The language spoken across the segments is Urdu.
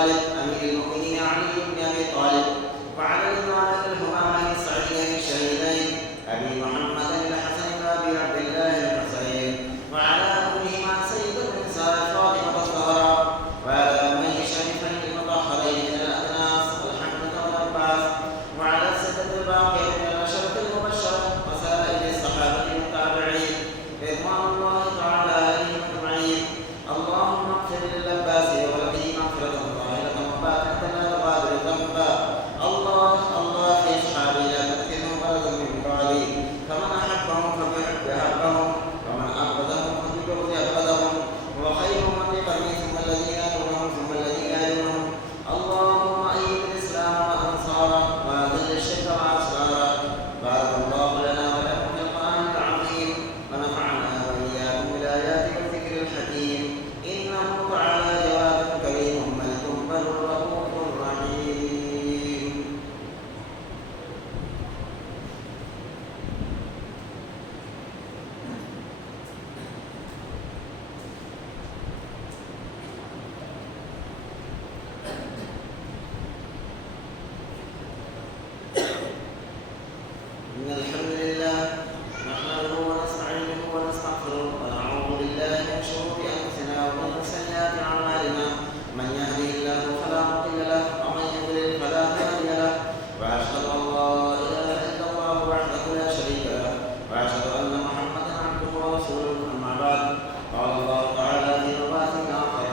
طالب أمير المؤمنين علي بن أبي طالب وعلى الإمام الهمامين السعيدين الشهيدين أبي محمد الحسن وأبي عبد الله الحسين وعلى أمهما سيد النساء فاطمة الزهراء وعلى أميه الشريفين المطهرين من الأدناس والحمد والعباس وعلى الستة الباقية من العشرة المبشرة وسائر الصحابة والتابعين رضوان الله تعالى عليهم أجمعين. اللهم اغفر للعباس وولده مغفرة ظاهرة وباطنة لا تغادر ذنبا. الله في أصحابي لا تفتنهم ولدا من بعدي فمن أحبهم فبحب أحبهم ومن أبغضهم فببغض أبغضهم وخير من قرني ثم الذين يلونهم ثم الذين يلونهم. اللهم أيد الإسلام وأنصاره وأذل الشرك وأسراره. بارك الله لنا ولكم في القرآن العظيم ونفعنا وإياكم بالآيات والذكر الحكيم إنه تعالى جواد كريم ملك بر رؤوف رحيم. إن الحمد لله نحمده ونستعينه ونستغفره ونعوذ بالله من شرور أنفسنا ومن سيئات أعمالنا. من يهده الله فلا مضل له ومن يضلل فلا هادي له. وأشهد أن لا إله إلا الله وحده لا شريك له وأشهد أن محمدا عبده ورسوله. أما بعد قال الله تعالى في نبات آخر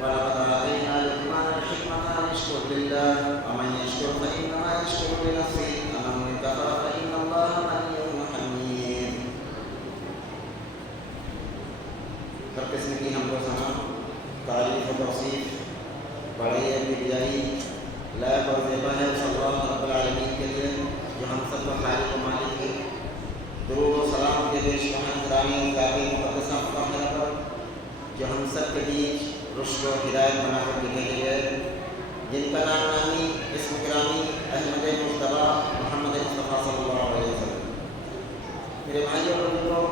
ولقد آتينا لقمان الحكمة أن يشكر لله ومن يشكر فإنما يشكر لنفسه ومن كفر فإن الله غني حميد. ہر قسم کی حمد و ثنا تعریف و توصیف بڑائی ابتدائی لائق اور زیبا ہے اس اللہ رب العالمین کے لیے جو ہم سب کا خالق و مالک ہے. درود و سلام کے پیش محترامی ذاتی مقدسہ مطہرہ پر جو ہم سب کے بیچ رشد و ہدایت بنا کر کے بھیجے گئے، جن کا نام نامی اسم گرامی احمد مصطفیٰ محمد مصطفیٰ صلی اللہ علیہ وسلم. میرے بھائیوں اور بزرگوں،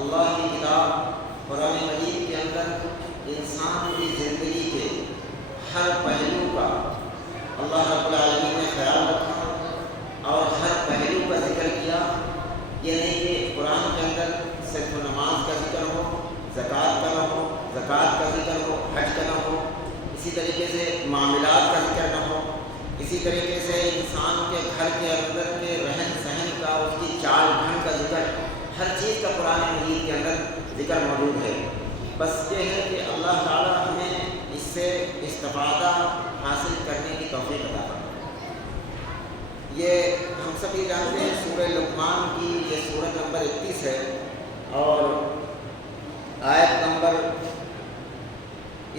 اللہ کی کتاب قرآن مجید کے اندر انسان کی زندگی کے ہر پہلو کا اللہ رب العالمین نے خیال رکھا اور ہر پہلو کا ذکر کیا. یہ نہیں کہ قرآن کے اندر صرف نماز کا ذکر ہو، زکوٰۃ کا نہ ہو، زکوٰۃ کا ذکر ہو، حج کا نہ ہو، اسی طریقے سے معاملات کا ذکر نہ ہو، اسی طریقے سے انسان کے گھر کے اندر کے رہن سہن کا، اس کی چال ڈھنگ کا ذکر، ہر چیز کا قرآن مجید کے اندر ذکر موجود ہے. بس یہ ہے کہ اللہ تعالیٰ ہمیں اس سے استفادہ حاصل کرنے کی توفیق عطا فرمائے. یہ ہم سبھی جانتے ہیں سورہ لقمان کی یہ سورت نمبر 31 ہے اور آیت نمبر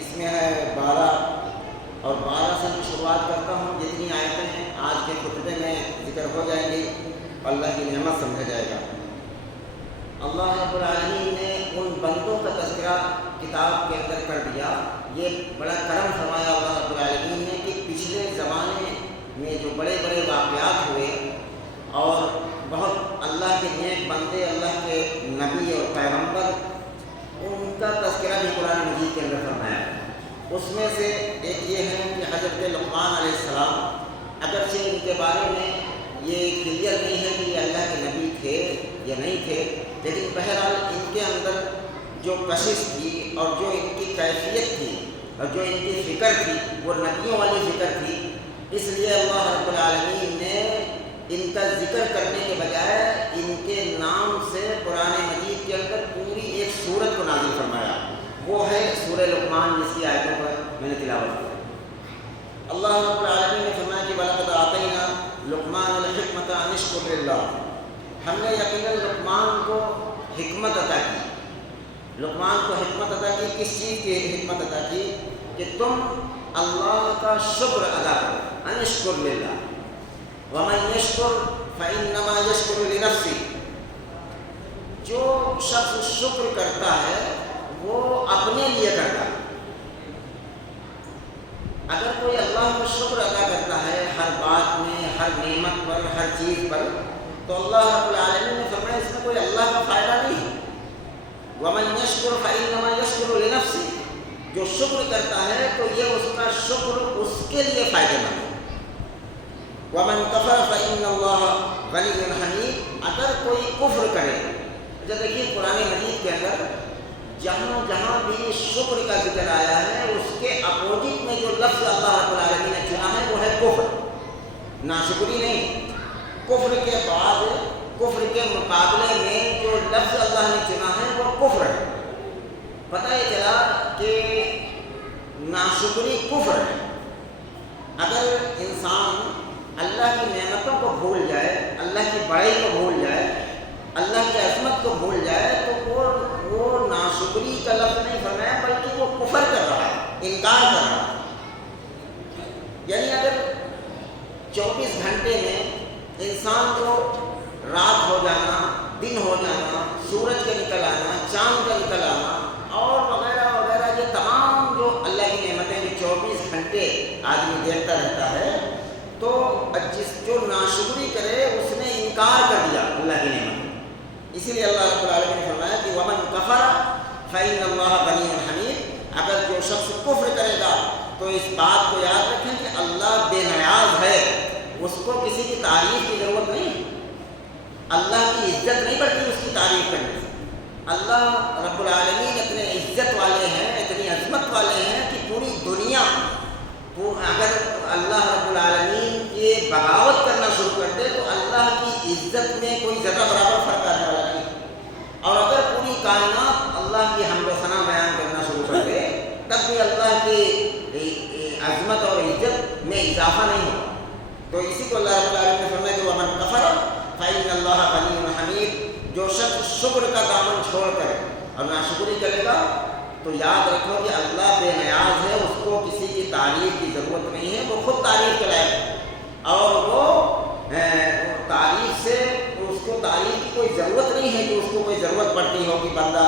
اس میں ہے 12 اور 12 سے میں شروعات کرتا ہوں. جتنی آیتیں ہیں آج کے خطبے میں ذکر ہو جائیں گی، اللہ کی نعمت سمجھا جائے گا. اللہ رب العالمین نے ان بندوں کا تذکرہ کتاب کے اندر کر دیا. یہ بڑا کرم فرمایا اللہ رب العالمین نے کہ پچھلے زمانے میں جو بڑے بڑے واقعات ہوئے اور بہت اللہ کے نیک بندے، اللہ کے نبی اور پیغمبر، ان کا تذکرہ بھی قرآن مجید کے اندر فرمایا. اس میں سے ایک یہ ہے کہ حضرت لقمان علیہ السلام، اگرچہ ان کے بارے میں یہ کلیئر نہیں ہے کہ یہ اللہ کے نبی تھے یا نہیں تھے، لیکن بہرحال ان کے اندر جو کشش تھی اور جو ان کی کیفیت تھی اور جو ان کی فکر تھی وہ نبیوں والی فکر تھی. اس لیے اللہ رب العالمین نے ان کا ذکر کرنے کے بجائے ان کے نام سے قرآن مجید کے اندر پوری ایک سورت کو نازل فرمایا. وہ ہے سورہ لقمان، جس کی آیتوں پر میں نے تلاوت کی. اللہ رب العالمین نے فرمایا کہ وَلَقَدْ آتَيْنَا لُقْمَانَ الْحِكْمَةَ أَنِ اشْكُرْ لِلَّهِ. ہم نے یقیناً لقمان کو حکمت عطا کی. لقمان کو حکمت عطا کی. کس چیز کی حکمت عطا کی؟ کہ تم اللہ کا شکر ادا کرو. ان اشکر للہ ومن یشکر فانما یشکر لنفسہ. جو شخص شکر کرتا ہے وہ اپنے لیے کرتا ہے. اگر کوئی اللہ کا شکر ادا کرتا ہے ہر بات میں، ہر نعمت پر، ہر چیز پر، تو اللہ رب العالمین نے فرمایا اس میں کوئی اللہ کا فائدہ نہیں ہے. وَمَن يَشْكُرْ فَإِنَّمَا يَشْكُرُ لِنَفْسِهِ. جو شکر کرتا ہے تو یہ اس کا شکر اس کے لیے فائدہ مند ہے۔ ومن کفر فإن اللہ غنی حمید، اگر کوئی کفر کرے، جب دیکھیے قرآن مجید کے اندر جہاں جہاں بھی شکر کا ذکر آیا ہے اس کے اپوزٹ میں جو لفظ اللہ رب العالمین نے چنا ہے وہ ہے کفر، ناشکری نہیں۔ کفر کے بعد، کفر کے مقابلے میں جو لفظ اللہ نے چنا ہے وہ کفر ہے۔ پتہ یہ چلا کہ ناشکری کفر ہے۔ اگر انسان اللہ کی نعمتوں کو بھول جائے، اللہ کی بڑائی کو بھول جائے، اللہ کی عظمت کو بھول جائے تو وہ ناشکری کا لفظ نہیں فرمایا بلکہ وہ کفر کر رہا ہے، انکار کر رہا ہے۔ یعنی اگر 24 گھنٹے میں انسان کو رات ہو جانا، دن ہو جانا، سورج کا نکل آنا، چاند کا نکل آنا اور وغیرہ وغیرہ، یہ تمام جو اللہ کی نعمتیں جو 24 گھنٹے آدمی دیکھتا رہتا ہے، تو جو ناشکری کرے اس نے انکار کر دیا اللہ کی نعمت۔ اسی لیے اللہ رب العالمین نے فرمایا کہ ومن کفر فإن اللہ غنی حمید، اگر جو شخص کفر کرے گا تو اس بات کو یاد رکھیں کہ اللہ بے نیاز ہے، اس کو کسی کی تعریف کی ضرورت نہیں، اللہ کی عزت نہیں بڑھتی اس کی تعریف کرنے سے۔ اللہ رب العالمین اتنے عزت والے ہیں، اتنی عظمت والے ہیں کہ پوری دنیا اگر اللہ رب العالمین کے بغاوت کرنا شروع کر دے تو اللہ کی عزت میں کوئی ذرہ برابر فرق آنے والا نہیں، اور اگر پوری کائنات اللہ کی حمد و ثنا بیان کرنا شروع کر دے تب بھی اللہ کی عظمت اور عزت میں اضافہ نہیں ہوگا۔ تو اسی کو اللہ رب العالمین نے فرمایا کہ ومن کفر فإن اللہ غنی حمید، جو شخص شکر کا دامن چھوڑ کر اور ناشکری کرے گا تو یاد رکھو کہ اللہ بے نیاز ہے، اس کو کسی کی تعریف کی ضرورت نہیں ہے، وہ خود تعریف کے لائق ہے، اور وہ تعریف سے اس کو تعریف کی کوئی ضرورت نہیں ہے کہ اس کو کوئی ضرورت پڑتی ہو کہ بندہ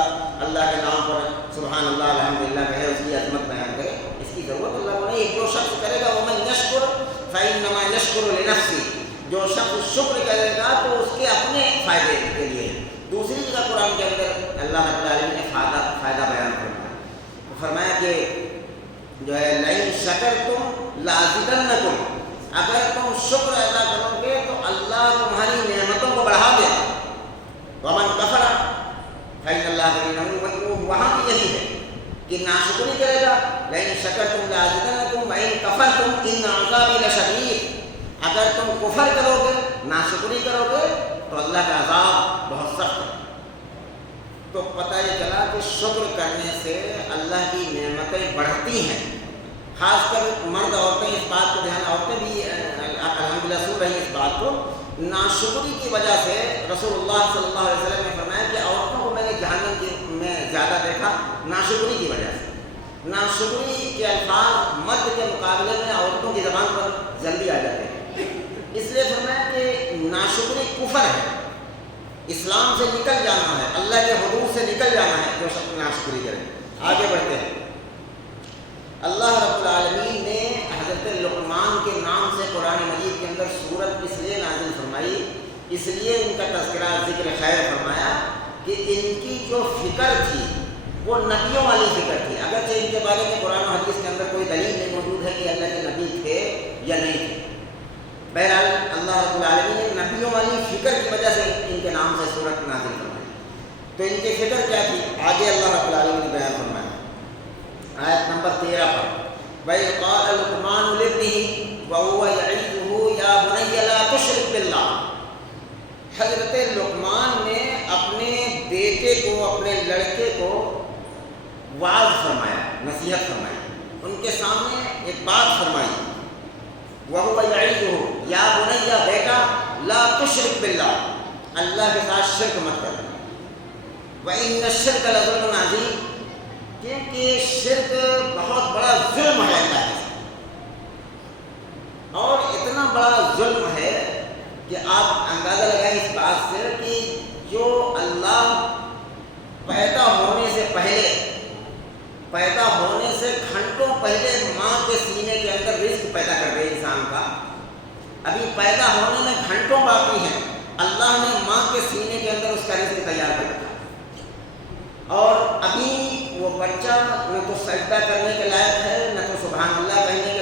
اللہ کے نام پر سبحان اللہ الحمدللہ کہے، اس کی عظمت بیان کرے، اس کی ضرورت اللہ کو نہیں ہے۔ جو شخص کرے گا ومن یشکر فإنما یشکر لنفسہ، جو شخص شکر کرے گا تو اس کے اپنے فائدے کے لیے۔ دوسری جگہ قرآن کے اندر اللہ رب العالمین نے فائدہ بیان کرنا فرمایا کہ جو ہے لئن شکرتم لازیدنکم، اگر تم شکر ادا کرو گے تو اللہ تمہاری نعمتوں کو بڑھا دے۔ ومن کفر فإن اللہ غنی حمید، وہاں بھی یہی ہے کہ ناشکری کرے گا لئن شکرتم لازیدنکم وإن کفرتم ان عذابی لشدید، اگر تم کفر کرو گے، ناشکری کرو گے تو اللہ کا عذاب بہت سخت ہے۔ تو پتہ یہ چلا کہ شکر کرنے سے اللہ کی نعمتیں بڑھتی ہیں، خاص کر مرد عورتیں اس بات کو دھیان، عورتیں بھی الحمدللہ سن رہی ہیں اس بات کو۔ ناشکری کی وجہ سے رسول اللہ صلی اللہ علیہ وسلم نے فرمایا کہ عورتوں کو میں نے جہنم میں زیادہ دیکھا ناشکری کی وجہ سے۔ ناشکری کے الفاظ مرد کے مقابلے میں عورتوں کی زبان پر جلدی آ جاتے ہیں، اس لیے فرمایا کہ ناشکری کفر ہے، اسلام سے نکل جانا ہے، اللہ کے حدود سے نکل جانا ہے جو شخص ناشکری کرے۔ آگے بڑھتے ہیں۔ اللہ رب العالمین نے حضرت لقمان کے نام سے قرآن مجید کے اندر سورت اس لیے نازل فرمائی، اس لیے ان کا تذکرہ ذکر خیر فرمایا کہ ان کی جو فکر تھی وہ نبیوں والی فکر تھی، اگرچہ ان کے بارے میں قرآن و حدیث کے اندر کوئی دلیل نہیں موجود ہے کہ اللہ کے نبی تھے یا نہیں تھے۔ بہرحال اللہ رب العالمین نے نبیوں والی فکر کی وجہ سے ان کے نام سے سورت نازل فرمائی۔ تو ان کی فکر کیا تھی آگے اللہ رب العالمین نے بیان فرمایا آیت نمبر 13 پر، وَإِذْ قَالَ لُقْمَانُ لِابْنِهِ وَهُوَ يَعِظُهُ يَا بُنَيَّ لَا تُشْرِكْ بِاللَّهِ، حضرت لقمان نے اپنے بیٹے کو، اپنے لڑکے کو وعظ فرمایا، نصیحت فرمائی، ان کے سامنے ایک بات فرمائی، وَهُوَ يَعِظُهُ يَا بُنَيَّ، بیٹا لا تشرک باللہ، اللہ کے ساتھ شرک مت کر، وَإِنَّ الشِّرْكَ لَظُلْمٌ عَظِيمٌ، کیونکہ شرک بہت بڑا ظلم ہے اللہ کے ساتھ، اور اتنا بڑا ظلم ہے کہ آپ اندازہ لگائیں اس بات سے کہ جو اللہ پیدا ہونے سے پہلے، پیدا ہونے سے گھنٹوں پہلے ماں کے سینے کے اندر رزق پیدا کر دے انسان کا، ابھی پیدا ہونے میں گھنٹوں باقی ہیں، اللہ نے ماں کے سینے کے اندر اس کا رزق تیار کر رکھا، اور ابھی وہ بچہ نہ تو سجدہ کرنے کے لائق ہے، نہ تو سبحان اللہ کہنے کے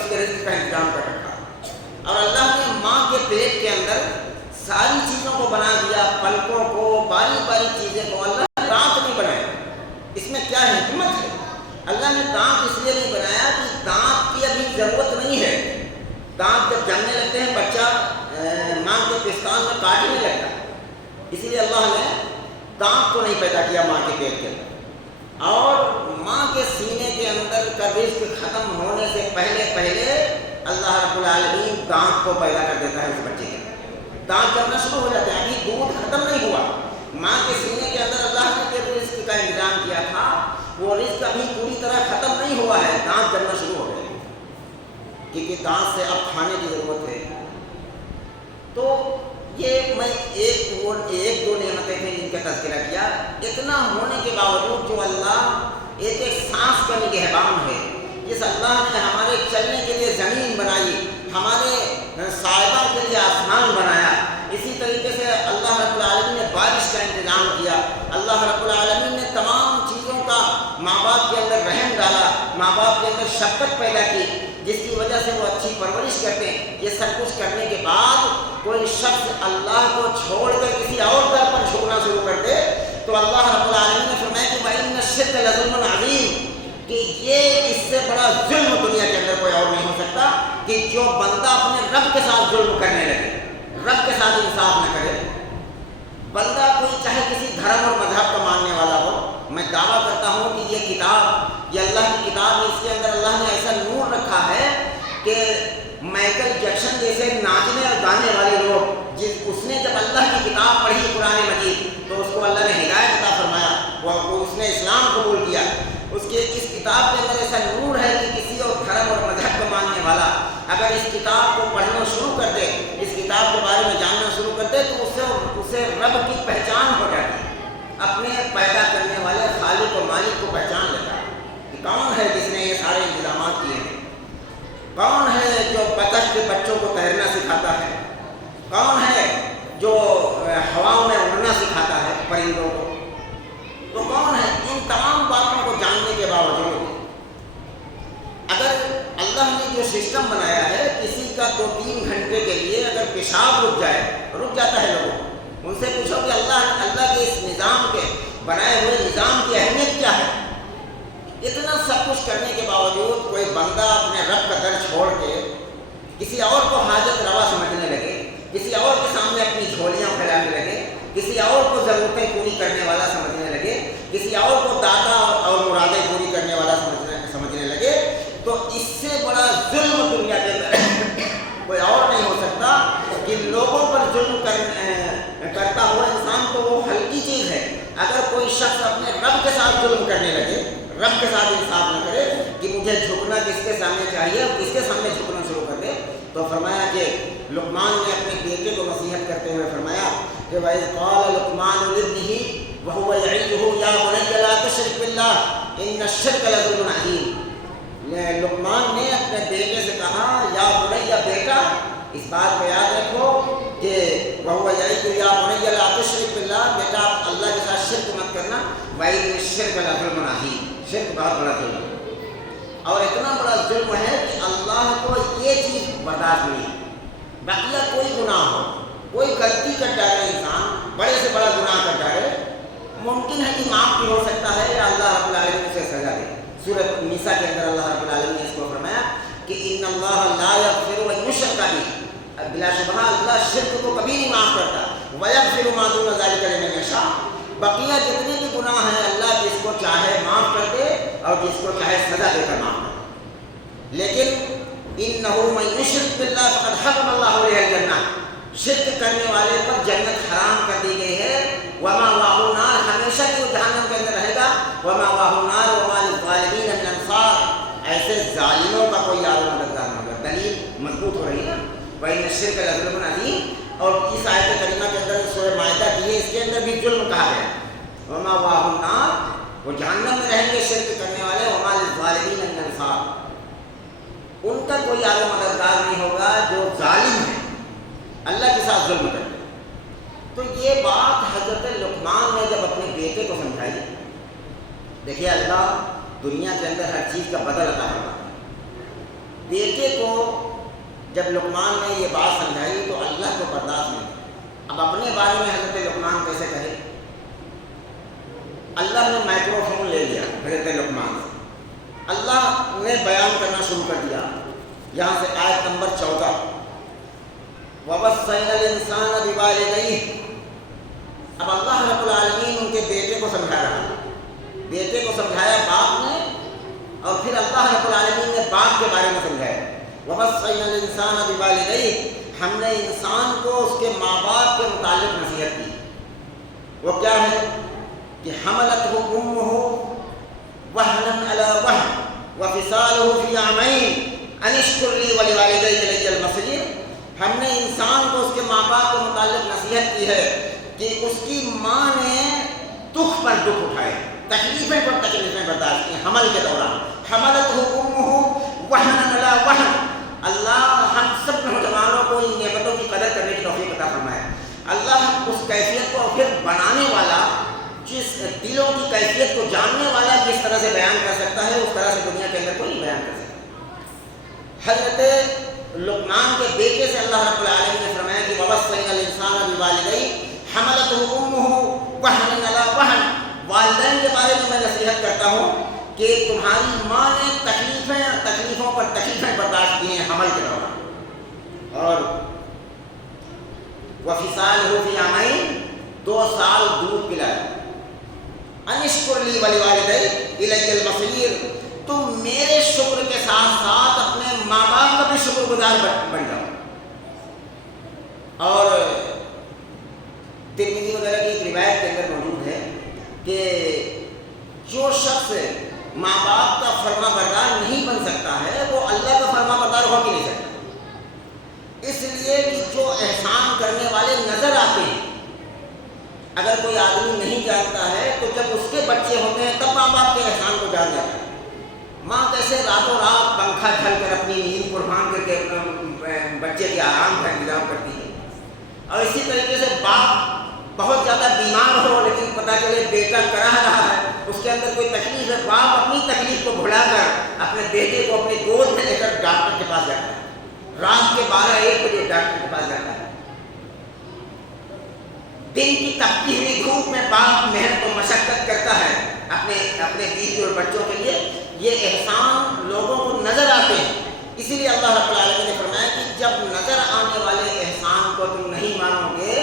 اس کے رزق کا انتظام کر رکھا. اور اللہ نے ماں کے پیٹ کے اندر ساری چیزوں کو بنا دیا، پلکوں کو، باریک باریک چیزیں کو. اللہ نے دانت نہیں بنائے. اس میں کیا حکمت ہے؟ اللہ نے دانت اس لیے نہیں بنایا کہ دانت کی ابھی ضرورت نہیں ہے. دانت جب جمنے لگتے ہیں بچہ ماں کے پستان میں کاٹنے لگتا ہے، اسی لیے اللہ نے دانت کو نہیں پیدا کیا ماں کے پیٹ کے اندر. اور ماں کے سینے کے اندر کا رزق ختم ہونے سے پہلے اللہ رب العالمین دانت کو پیدا کر دیتا ہے اس بچے کے. دانت جمنا شروع ہو جاتے ہیں، ابھی دودھ ختم نہیں ہوا. ماں کے سینے کے اندر اللہ نے جو رزق کا انتظام کیا تھا وہ رزق ابھی پوری طرح ختم نہیں ہوا ہے، دانت جمنا شروع ہو گئے کیونکہ دانت سے اب کھانے کی ضرورت ہے. تو یہ میں ایک دو نعمتیں تھیں جن کا تذکرہ کیا. اتنا ہونے کے باوجود جو اللہ ایک سانس کا نگہبان ہے، جس اللہ نے ہمارے چلنے کے لیے زمین بنائی، ہمارے صاحبہ کے لیے آسمان بنایا، اسی طریقے سے اللہ رب العالمین نے بارش کا انتظام کیا. اللہ رب العالمین نے تمام چیزوں کا ماں باپ کے اندر رحم ڈالا، ماں باپ کے اندر شفقت پیدا کی، جس کی وجہ سے وہ اچھی پرورش کرتے ہیں. یہ سب کچھ کرنے کے بعد کوئی شخص اللہ کو چھوڑ کر کسی اور در پر جھکنا شروع کر دے تو اللہ رب العالمین نے فرمایا کہ وَإِنَّ الشِّرْكَ لَظُلْمٌ عَظِيمٌ، کہ یہ اس سے بڑا ظلم دنیا کے اندر کوئی اور نہیں ہو سکتا کہ جو بندہ اپنے رب کے ساتھ ظلم کرنے لگے، رب کے ساتھ انصاف نہ کرے. بندہ کوئی چاہے کسی دھرم اور مذہب کا ماننے والا ہو، میں دعویٰ کرتا ہوں کہ یہ کتاب، یہ اللہ کی کتاب ہے، اس کے اندر اللہ نے ایسا نور رکھا ہے کہ مائیکل جیکسن جیسے ناچنے اور گانے والے لوگ، اس نے جب اللہ کی کتاب پڑھی قرآن مجید تو اس کو اللہ نے ہدایت عطا فرمایا، اس نے اسلام قبول کیا. اس کتاب کے اندر ایسا نور ہے کہ کسی اور دھرم اور مذہب کو ماننے والا اگر اس کتاب کو پڑھنا شروع کر دے، اس کتاب کے بارے میں جاننا شروع کر دے تو اسے رب کی پہچان ہو جاتی ہے، اپنے پیدا کرنے والے خالق و مالک کو پہچان لیتا ہے کہ کون ہے جس نے یہ سارے انتظامات کیے ہیں، کون ہے جو بطخ کے بچوں کو تیرنا سکھاتا ہے، کون ہے جو ہواؤں میں اڑنا سکھاتا ہے پرندوں کو، تو کون ہے. ان تمام باتوں کو جاننے کے باوجود اگر اللہ نے جو سسٹم بنایا ہے، کسی کا 2-3 گھنٹے کے لیے اگر پیشاب رک جاتا ہے لوگوں، ان سے پوچھو کہ اللہ کے اس نظام کے بنائے ہوئے نظام کی اہمیت کیا ہے. اتنا سب کچھ کرنے کے باوجود کوئی بندہ اپنے رب کا در چھوڑ کے کسی اور کو حاجت روا سمجھنے لگے، کسی اور کے سامنے اپنی جھولیاں پھیلانے لگے، کسی اور کو ضرورتیں پوری کرنے والا سمجھنے لگے، کسی اور کو داتا اور مرادیں پوری کرنے والا سمجھنے لگے، تو اس سے بڑا ظلم دنیا کے اندر کوئی اور نہیں ہو سکتا کہ لوگوں پر ظلم کرتا ہوا انسان تو وہ ہلکی چیز ہے. اگر کوئی شخص اپنے رب کے ساتھ ظلم کرنے لگے، رب کے ساتھ انصاف نہ کرے کہ مجھے جھکنا کس کے سامنے چاہیے اور کس کے سامنے جھکنا شروع کر دے، تو فرمایا کہ لقمان نے اپنے بیٹے کو نصیحت کرتے ہوئے فرمایا کہ وَإِذْ قَالَ لُقْمَانُ لِابْنِهِ وَهُوَ يَعِظُهُ يَا بُنَيَّ لَا تُشْرِكْ بِاللَّهِ إِنَّ الشِّرْكَ لَظُلْمٌ عَظِيمٌ. لقمان نے اپنے بیٹے سے کہا یا بنیا بیٹا اس بات کو یاد رکھو کہ وَهُوَ يَعِظُهُ يَا بُنَيَّ لَا تُشْرِكْ بِاللَّهِ، بیٹا اللہ کے ساتھ شرک مت کرنا. وَإِنَّ الشِّرْكَ لَظُلْمٌ عَظِيمٌ، شرک بہت بڑا ظلم ہے اور اتنا بڑا ظلم ہے کہ اللہ کو یہ چیز برداشت نہیں. بقیہ کوئی گناہ ہو، کوئی غلطی کر ڈالے انسان، بڑے سے بڑا گناہ کر ڈالے، ممکن ہے کہ معاف بھی ہو سکتا ہے یا اللہ رب العالمین اسے سزا دے. سورۃ النساء کے اندر اللہ رب العالمین نے اس کو فرمایا کہ ان اللہ لا یغفر ان یشرک بہ، بلا شبہ اللہ شرک کو کبھی نہیں معاف کرتا. ویغفر ما دون ذلک لمن یشاء، بقیہ جتنے بھی گناہ ہیں اللہ جس کو چاہے معاف کر دے اور جس کو چاہے سزا دے کر معاف کر دے. لیکن انہ من یشرک باللہ فقد حرم اللہ علیہ الجنہ، شرک کرنے والے پر جنت حرام کر دی گئی ہے. وما واہ نار، ہمیشہ کی وہ جہنم کے اندر رہے گا. وما واہ نار وما للظالمین من انصار، ایسے ظالموں کا کوئی یار و مددگار نہ ہوگا. دلیل مضبوط ہو رہی ہے. وَإِنَّ الشِّرْكَ لَظُلْمٌ عَظِيمٌ. اور اس آیت کریمہ کے اندر سورہ مائدہ کی ہے، اس کے اندر بھی ظلم کہا گیا. وما واہ نار، وہ جہنم میں رہیں گے شرک کرنے والے. وما للظالمین من انصار، ان کا کوئی یار و مددگار نہیں ہوگا جو ظالم ہے، اللہ کے ساتھ ظلم کرتے. تو یہ بات حضرت لقمان نے جب اپنے بیٹے کو سمجھائی، دیکھیے اللہ دنیا کے اندر ہر چیز کا بدل عطا کرتا ہے. بیٹے کو جب لقمان نے یہ بات سمجھائی تو اللہ کو برداشت نہیں. اب اپنے بارے میں حضرت لقمان کیسے کہے؟ اللہ نے مائکرو فون لے لیا حضرت لقمان سے، اللہ نے بیان کرنا شروع کر دیا. یہاں سے آیت نمبر 14 وَوَصَّيْنَا الْإِنسَانَ بِوَالِدَيْهِ. اب اللہ رب العالمین ان کے بیٹے کو سمجھا رہا ہے. بیٹے کو سمجھایا باپ نے، اور پھر اللہ رب العالمین نے باپ کے بارے میں سمجھایا. وَوَصَّيْنَا الْإِنسَانَ بِوَالِدَيْهِ. ہم نے انسان کو اس کے ماں باپ کے متعلق نصیحت کی. وہ کیا ہے کہ حملته امه وهنا على وهن وفصاله في عامين ان اشكر لي ولوالديك الي المصير. ہم نے انسان کو اس کے ماں باپ کے متعلق نصیحت کی ہے کہ اس کی ماں نے دکھ پر دکھ اٹھائے، تکلیفیں پر تکلیفیں برداشت کی حمل کے دوران. حملته امه وهنا على وهن. اللہ ہم سب نوجوانوں کو ان نعمتوں کی قدر کرنے کی توفیق عطا فرمائے. اللہ اس کیفیت کو پھر بنانے والا، جس دلوں کی کیفیت کو جاننے والا جس طرح سے بیان کر سکتا ہے اس طرح سے دنیا کے اندر کوئی بیان کر سکتا. حضرت لقمان کے بیٹے سے اللہ رب العالمین نے فرمایا کہ وَوَصَّيْنَا الْإِنسَانَ بِوَالِدَيْهِ حَمَلَتْهُ أُمُّهُ وَهْنًا عَلَى وَهْنٍ. والدین کے بارے میں نصیحت کرتا ہوں کہ تمہاری ماں نے تکلیفوں پر تکلیفیں برداشت کی ہیں حمل کے دوران. اور وَفِصَالُهُ فِي عَامَيْنِ. 2 سال دودھ پلایا. ان اشکر لی ولوالدیک الی المصیر. تم میرے شکر کے ساتھ ساتھ اپنے ماں باپ کا بھی شکر گزار بن جاؤ. اور ترمذی وغیرہ کی ایک روایت کے اندر موجود ہے کہ جو شخص ماں باپ کا فرما بردار نہیں بن سکتا ہے وہ اللہ کا فرما بردار ہو بھی نہیں سکتا. اس لیے کہ جو احسان کرنے والے نظر آتے ہیں، اگر کوئی آدمی نہیں جانتا ہے تو جب اس کے بچے ہوتے ہیں تب ماں باپ کے احسان کو جان جاتا ہے. ماں کیسے راتوں رات پنکھا جھل کر اپنی نیند قربان کر کے بچے کے آرام کا انتظام کرتی ہے. اور اسی طریقے سے باپ بہت زیادہ بیمار ہو لیکن پتہ چلے بیٹا کرا رہا ہے، اس کے اندر کوئی تکلیف ہے، باپ اپنی تکلیف کو بھلا کر اپنے بیٹے کو اپنی گود میں لے کر ڈاکٹر کے پاس جاتا ہے. رات کے 12-1 بجے ڈاکٹر کے پاس جاتا ہے. دن کی تپتی ہوئی دھوپ میں باپ محنت و مشقت کرتا ہے اپنے بیوی اور بچوں کے لیے. یہ احسان لوگوں کو نظر آتے ہیں. اسی لیے اللہ رب العالمین نے فرمایا کہ جب نظر آنے والے احسان کو تم نہیں مانو گے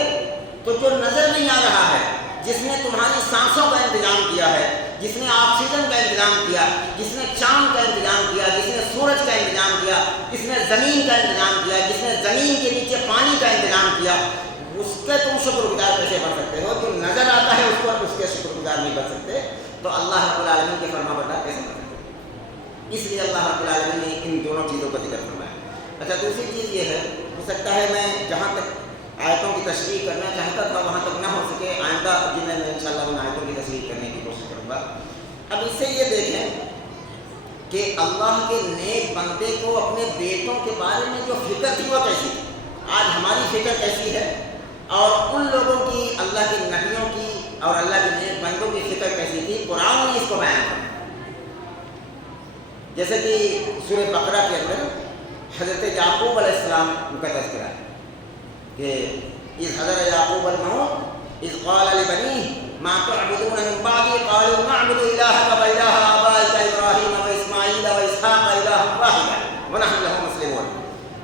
تو جو نظر نہیں آ رہا ہے، جس نے تمہاری سانسوں کا انتظام کیا ہے، جس نے آکسیجن کا انتظام کیا، جس نے چاند کا انتظام کیا، جس نے سورج کا انتظام کیا، جس نے زمین کا انتظام کیا، جس نے زمین کے نیچے پانی کا انتظام کیا، اس کے تم شکر گزار کیسے بن سکتے ہو؟ جو نظر آتا ہے اس پر اس کے شکر گزار نہیں بن سکتے تو اللہ رب العالمین کے فرما بردار کیسے بن سکتے؟ اس لیے اللہ رب العالمین نے ان دونوں چیزوں کا ذکر فرمایا. اچھا، دوسری چیز یہ ہے، ہو سکتا ہے میں جہاں تک آیتوں کی تشریح کرنا چاہتا تھا وہاں تک نہ ہو سکے، آئندہ جنہیں میں انشاءاللہ ان آیتوں کی تشریح کرنے کی کوشش کروں گا. اب اس سے یہ دیکھیں کہ اللہ کے نیک بندے کو اپنے بیٹوں کے بارے میں جو فکر تھی وہ کیسی تھی. آج ہماری فکر کیسی ہے اور ان لوگوں کی، اللہ کے نبیوں کی اور اللہ کے نیک بندوں کی فکر کیسی تھی، قرآن نے اس کو بیان کیا. جیسے کہ سورہ بقرہ کے اندر حضرت یعقوب علیہ السلام کا تذکرہ ہے کہ اذ حضر یعقوب الموت اذ قال لبنیہ ما تعبدون من بعدی قالوا نعبد الہک و الہ آبائک ابراہیم و اسماعیل و اسحاق الہا واحدا ونحن لہ مسلمون.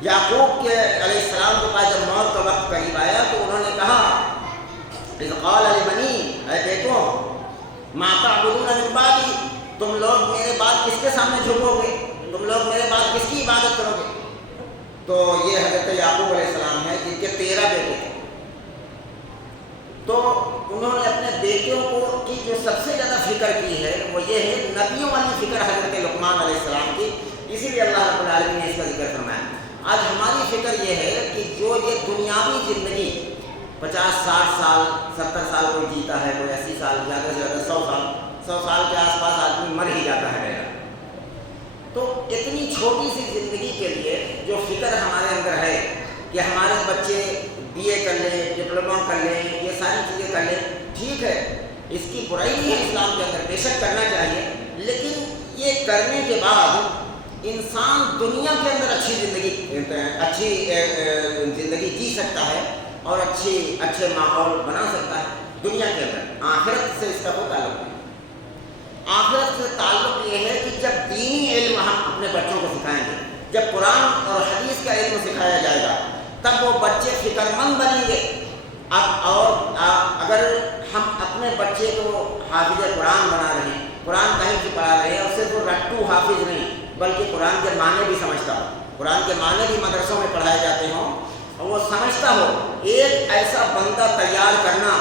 یعقوب کے علیہ السلام کے پاس جب موت کا وقت قریب آیا تو انہوں نے کہا اذ قال لبنیہ، اے بیٹوں، ما تعبدون من بعدی، تم لوگ میرے بعد کس کے سامنے جھکو گے، تم لوگ میرے بعد کس کی عبادت کرو گے؟ تو یہ حضرت یعقوب علیہ السلام ہے جن کے 13 بیٹے تھے. تو انہوں نے اپنے بیٹوں کو کی جو سب سے زیادہ فکر کی ہے وہ یہ ہے نبیوں والی فکر حضرت لقمان علیہ السلام کی. اسی لیے اللہ رب العالمین نے اس کا ذکر فرمایا. آج ہماری فکر یہ ہے کہ جو یہ دنیاوی زندگی 50-60 سال 70 سال کوئی جیتا ہے، کوئی 80 سال، زیادہ سے زیادہ 100 سال کے آس پاس آدمی مر ہی جاتا ہے. تو اتنی چھوٹی سی زندگی کے لیے جو فکر ہمارے اندر ہے کہ ہمارے بچے BA کر لیں، ڈپلوما کر لیں، یہ ساری چیزیں کر لیں، ٹھیک ہے، اس کی برائی نہیں ہے اسلام کے اندر، بے شک کرنا چاہیے، لیکن یہ کرنے کے بعد انسان دنیا کے اندر اچھی زندگی جی سکتا ہے اور اچھے ماحول بنا سکتا ہے دنیا کے اندر، آخرت سے اس کا کوئی تعلق نہیں۔ آخرت سے تعلق یہ ہے کہ جب دینی علم ہم اپنے بچوں کو سکھائیں گے، جب قرآن اور حدیث کا علم سکھایا جائے گا، تب وہ بچے فکر مند بنیں گے۔ اور اگر ہم اپنے بچے کو حافظ قرآن بنا رہے ہیں، قرآن کہیں سے پڑھا رہے ہیں، اور صرف وہ رٹو حافظ نہیں بلکہ قرآن کے معنی بھی سمجھتا ہو، قرآن کے معنی بھی مدرسوں میں پڑھائے جاتے ہوں اور وہ سمجھتا ہو، ایک ایسا بندہ تیار کرنا،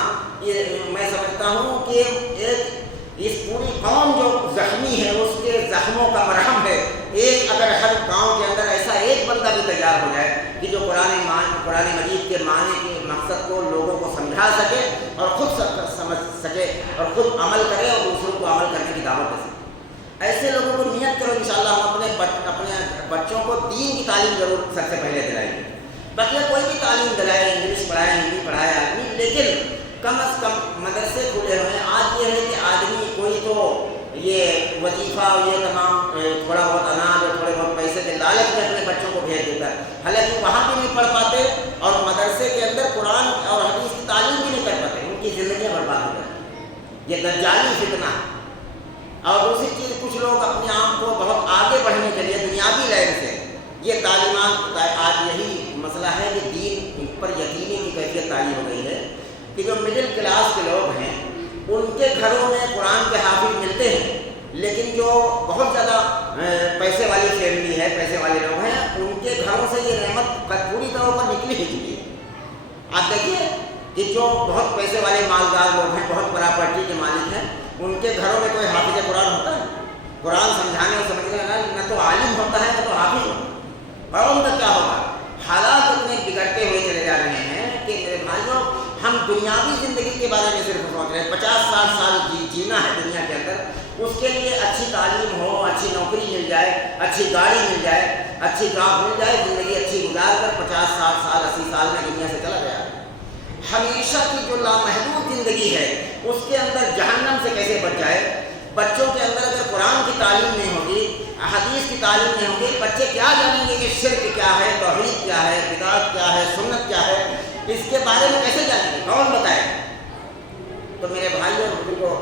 یہ میں سمجھتا ہوں کہ اس پوری قوم جو زخمی ہے اس کے زخموں کا مرہم ہے۔ ایک اگر ہر گاؤں کے اندر ایسا ایک بندہ بھی تیار ہو جائے کہ جو قرآن مجید کے معنی کے مقصد کو لوگوں کو سمجھا سکے اور خود سمجھ سکے اور خود عمل کرے اور دوسروں کو عمل کرنے کی دعوت دے سکے، ایسے لوگوں کو نیت کرو، انشاءاللہ ہم اپنے بچوں کو دین کی تعلیم ضرور سب سے پہلے دلائیں گے۔ بقیہ کوئی بھی تعلیم دلائے، انگلش پڑھائے، ہندی پڑھائے آدمی، لیکن کم از کم مدرسے کھلے ہوئے ہیں۔ آج یہ ہے کہ آدمی کوئی تو یہ وظیفہ اور یہ تمام تھوڑا بہت اناج اور تھوڑے بہت پیسے کے لالچ میں اپنے بچوں کو بھیج دیتا ہے، حالانکہ وہاں بھی نہیں پڑھ پاتے اور مدرسے کے اندر قرآن اور حدیث کی تعلیم بھی نہیں کر پاتے، ان کی زندگیاں برباد ہو جاتی ہیں۔ یہ دجالی فتنہ ہے۔ اور دوسری چیز، کچھ لوگ اپنے آپ کو بہت آگے بڑھنے کے لیے دنیاوی لائن سے یہ تعلیمات، آج یہی مسئلہ ہے کہ دین پر یقینی کی کیفیت تعلیم ہو گئی ہے کہ جو مڈل کلاس کے لوگ ہیں ان کے گھروں میں قرآن کے حافظ ملتے ہیں، لیکن جو بہت زیادہ پیسے والی فیملی ہے، پیسے والے لوگ ہیں، ان کے گھروں سے یہ نعمت پوری طرح پر نکلی ہی چکی ہے۔ آپ دیکھیے کہ جو بہت پیسے والے مالدار لوگ ہیں، بہت پراپرٹی کے مالک ہیں، ان کے گھروں میں کوئی حافظ قرآن ہوتا ہے؟ قرآن سمجھانے اور سمجھنے کا نہ تو عالم ہوتا ہے نہ تو حافظ ہوتا ہے، اور ان کا کیا ہوگا؟ حالات اتنے بگڑتے ہوئے چلے جا رہے ہیں کہ میرے بھائیوں، ہم دنیاوی زندگی کے بارے میں صرف سوچ رہے ہیں۔ 50-60 سال جینا ہے دنیا کے اندر، اس کے لیے اچھی تعلیم ہو، اچھی نوکری مل جائے، اچھی گاڑی مل جائے، اچھی جاب مل جائے، زندگی اچھی گزار کر 50-60 سال 80 سال میں دنیا سے چلا گیا۔ ہمیشہ کی جو لامحدود زندگی ہے اس کے اندر جہنم سے کیسے بچ جائے؟ بچوں کے اندر اگر قرآن کی تعلیم نہیں ہوگی، حدیث کی تعلیم نہیں ہوگی، بچے کیا جانیں گے کہ شرک کیا ہے، توحید کیا ہے، بدعت کیا ہے، سنت کیا ہے؟ اس کے بارے میں کیسے جانیں گے؟ کون بتائے؟ تو میرے بھائیوں اور بزرگوں،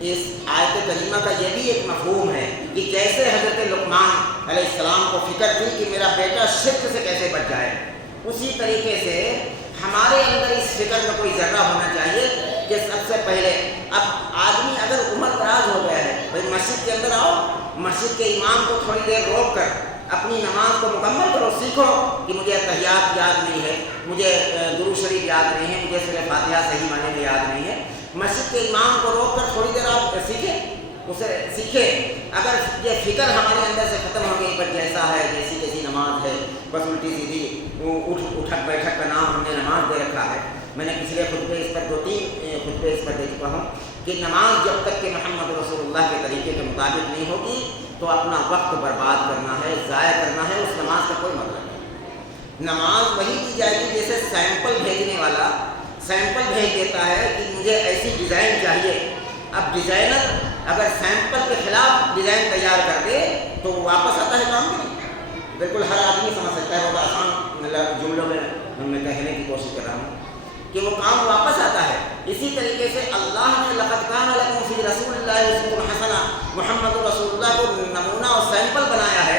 اس آیت کریمہ کا یہ بھی ایک مفہوم ہے کہ جیسے حضرت لقمان علیہ السلام کو فکر تھی کہ میرا بیٹا شرک سے کیسے بچ جائے، اسی طریقے سے ہمارے اندر اس فکر کا کوئی ذرہ ہونا چاہیے کہ سب سے پہلے اب آدمی اگر عمر دراز ہو گیا ہے، بھائی مسجد کے اندر آؤ، مسجد کے امام کو تھوڑی دیر روک کر اپنی نماز کو مکمل کرو، سیکھو کہ مجھے تحیات یاد نہیں ہے، مجھے درود شریف یاد نہیں ہے، مجھے سورہ فاتحہ صحیح معنی میں یاد نہیں ہے۔ مسجد کے امام کو روک کر تھوڑی دیر آپ سیکھیں۔ اگر یہ فکر ہمارے اندر سے ختم ہو گئی، بس جیسا ہے، جیسی نماز ہے، بس الٹی سیدھی اٹھک بیٹھک کا نام ہم نے نماز دے رکھا ہے۔ میں نے پچھلے خطبے اس پر 2-3 خطبے اس پر دے چکا ہوں کہ نماز جب تک کہ محمد رسول اللہ کے طریقے کے مطابق نہیں ہوگی تو اپنا وقت برباد کرنا ہے، ضائع کرنا ہے، اس نماز کا کوئی مطلب نہیں۔ نماز وہی کی جائے گی جیسے سیمپل بھیجنے والا سیمپل بھیج دیتا ہے کہ مجھے ایسی ڈیزائن چاہیے۔ اب ڈیزائنر اگر سیمپل کے خلاف ڈیزائن تیار کر دے تو واپس آتا ہے کام کی نہیں، بالکل ہر آدمی سمجھ سکتا ہے، بہت آسان جملوں میں کہنے کی کوشش کر رہا ہوں کہ وہ کام واپس آتا ہے۔ اسی طریقے سے اللہ نے لقد کان لکم فی رسول اللہ اسوۃ حسنہ، محمد رسول اللہ کو نمونہ اور سیمپل بنایا ہے،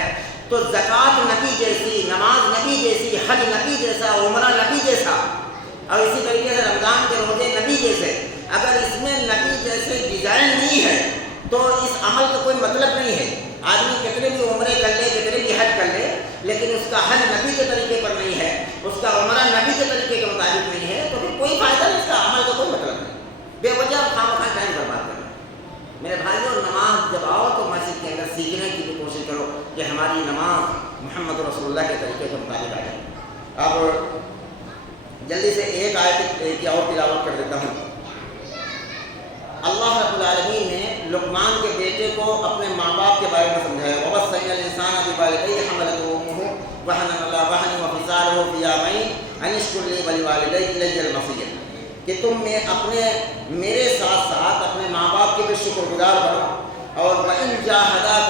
تو زکوٰۃ نبی جیسی، نماز نبی جیسی، حج نبی جیسا، عمرہ نبی جیسا، اور اسی طریقے سے رمضان کے روزے نبی جیسے، اگر اس میں نبی جیسے ڈیزائن نہیں ہے تو اس عمل کا کوئی مطلب نہیں ہے۔ آدمی کتنے بھی عمرے کر لے، کتنے بھی حج کر لے، لیکن اس کا حج نبی کے طریقے پر نہیں ہے، اس کا عمرہ نبی کے طریقے کے مطابق نہیں ہے، تو پھر کوئی فائدہ نہیں، اس کا عمل کا کوئی مطلب نہیں، بے وجہ خواہ ٹائم برباد کرنا۔ میرے بھائیوں، نماز جب آؤ تو مسجد کے اندر سیکھنے کی بھی کوشش کرو کہ ہماری نماز محمد رسول اللہ کے طریقے کے مطابق آ جائے۔ اب جلدی سے ایک آیت کی اور تلاوت کر دیتا ہوں۔ اللہ رب العالمین نے لقمان کے بیٹے کو اپنے ماں باپ کے بارے میں سمجھایا، وَوَصَّيْنَا الْإِنسَانَ بِوَالِدَيْهِ حَمَلَتْهُ أُمُّهُ وَهْنًا عَلَىٰ وَهْنٍ وَفِصَالُهُ فِي عَامَيْنِ أَنِ اشْكُرْ لِي وَلِوَالِدَيْكَ إِلَيَّ الْمَصِيرُ، کہ تم میرے ساتھ ساتھ اپنے ماں باپ کے بھی شکر گزار بنو، اور وَإِن جَاهَدَاكَ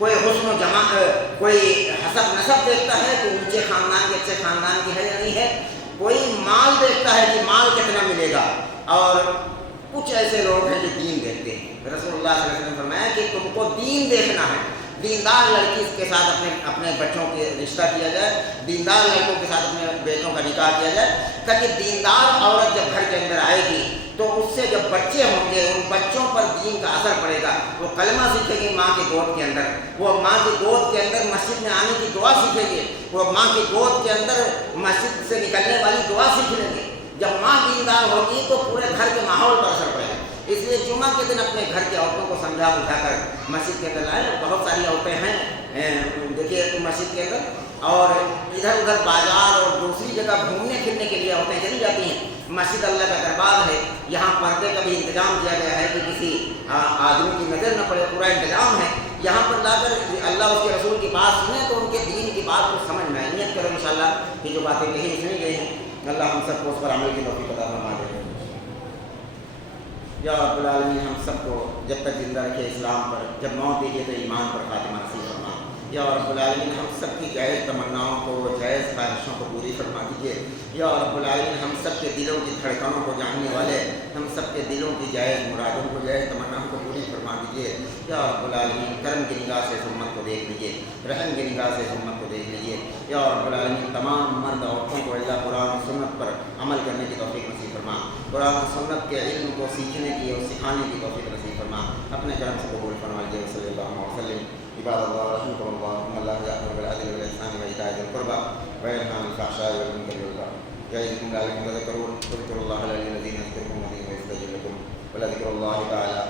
کوئی حسن و جمع کوئی حسب نسب دیکھتا ہے کہ اونچے خاندان کے اچھے خاندان کی ہے یا نہیں ہے، کوئی مال دیکھتا ہے کہ مال کتنا ملے گا، اور کچھ ایسے لوگ ہیں جو دین دیکھتے ہیں۔ رسول اللہ صلی اللہ علیہ وسلم نے فرمایا کہ تم کو دین دیکھنا ہے، دیندار لڑکی کے ساتھ اپنے بچوں کے رشتہ کیا جائے، دیندار لڑکوں کے ساتھ اپنے بیٹوں کا نکاح کیا جائے، تاکہ دیندار عورت جب گھر کے اندر آئے گی تو اس سے جب بچے ہوں گے ان بچوں پر دین کا اثر پڑے گا، وہ کلمہ سیکھیں گے ماں کی گود کے اندر، وہ ماں کی گود کے اندر مسجد میں آنے کی دعا سیکھیں گے، وہ ماں کی گود کے اندر مسجد سے نکلنے والی دعا سیکھ لیں گے۔ جب ماں دیندار ہوگی تو پورے گھر کے ماحول پر اثر پڑے گا۔ اس لیے جمعہ کے دن اپنے گھر کے عورتوں کو سمجھا بجھا کر مسجد کے اندر لائیں۔ بہت ساری عورتیں ہیں دیکھیے مسجد کے اندر، اور ادھر ادھر بازار اور دوسری جگہ گھومنے پھرنے کے لیے عورتیں چلی جاتی ہیں۔ مسجد اللہ کا دربار ہے، یہاں پردے کا بھی انتظام کیا گیا ہے کہ کسی آدمی کی نظر نہ پڑے، پورا انتظام ہے۔ یہاں پر لا کر اللہ اس کے رسول کی بات سنیں تو ان کے دین کی بات کو سمجھ میں نیت کرو انشاءاللہ کہ جو باتیں کہیں سنی گئی ہیں اللہ ہم سب کو اس پر عمل کی توفیق عطا فرما دے۔ یا رب العالمین ہم سب کو جب تک زندہ رکھے اسلام پر، جب موت دیجیے تو ایمان پر خاتمہ نصیب فرما۔ یا رب العالمین ہم سب کی جائز تمناؤں کو، جائز خواہشوں کو پوری فرما دیجیے۔ یا رب العالمین ہم سب کے دلوں کی دھڑکنوں کو جاننے والے، ہم سب کے دلوں کی جائز مرادوں کو، جائز تمناؤں کو پوری فرما دیجیے۔ یا رب العالمین کرم کی نگاہ سے امت کو دیکھ لیجیے، رحم کی نگاہ سے امت کو دیکھ لیجیے۔ یا رب العالمین تمام مرد عورتوں کو اللہ قرآن و سنت پر عمل کرنے کی توفیق نصیب فرما، قرآن و سنت کے علم کو سیکھنے کی اور سکھانے کی توفیق نصیب فرما، اپنے کرم سے قبول فرما لیجیے۔ صلی اللہ علیہ وسلم۔ عباد اللہ رحمکم اللہ، ان اللہ یأمر بالعدل والإحسان وإيتاء ذي القربى وينهى عن الفحشاء والمنكر والبغي يعظكم لعلكم تذكرون، اذكروا الله العلي العظيم يذكركم ويستجب لكم، ولذكر الله تعالى